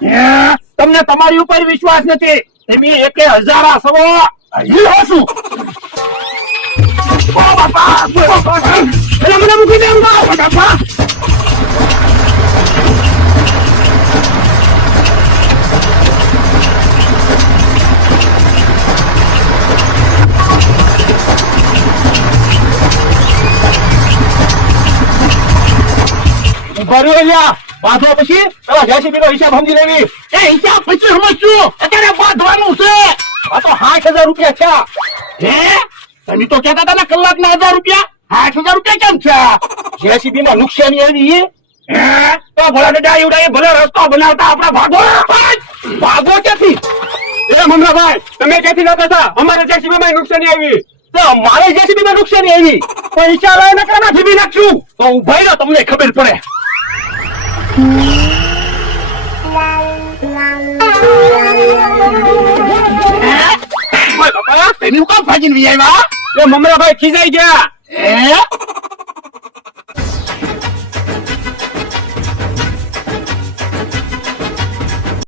તમને તમારી ઉપર વિશ્વાસ નથી. તમે એકે હજારા સવો હીરો છું. ઓ બાપા, મને મૂકી દે બાપા. બાંધો પછી જેસીબી નો હિસાબ સમજી લેવી. એ હિસાબ પછી સમજશું, અત્યારે બાંધવાનું છે. આ તો 60,000 રૂપિયા છે. હે તમે તો કહેતા હતા ને કલાકના 1,000 રૂપિયા. 60,000 રૂપિયા કેમ છે? જેસીબી માં નુકસાની આવી. હે તો ભલા દાદા એવડા ભલે રસ્તો બનાવતા આપણા ભાગો ક્યાંથી? એ મમરાભાઈ, તમે ક્યાંથી જતા હતા? અમારે જેસીબી માં નુકસાની આવી. તો મારે જેસીબી માં નુકસાની આવી. પૈસા લઈને કાના ફીબી નાખશું. તો ઉભાઈ રહો, તમને ખબર પડે. મમરાભાઈ ખીજાઈ ગયા.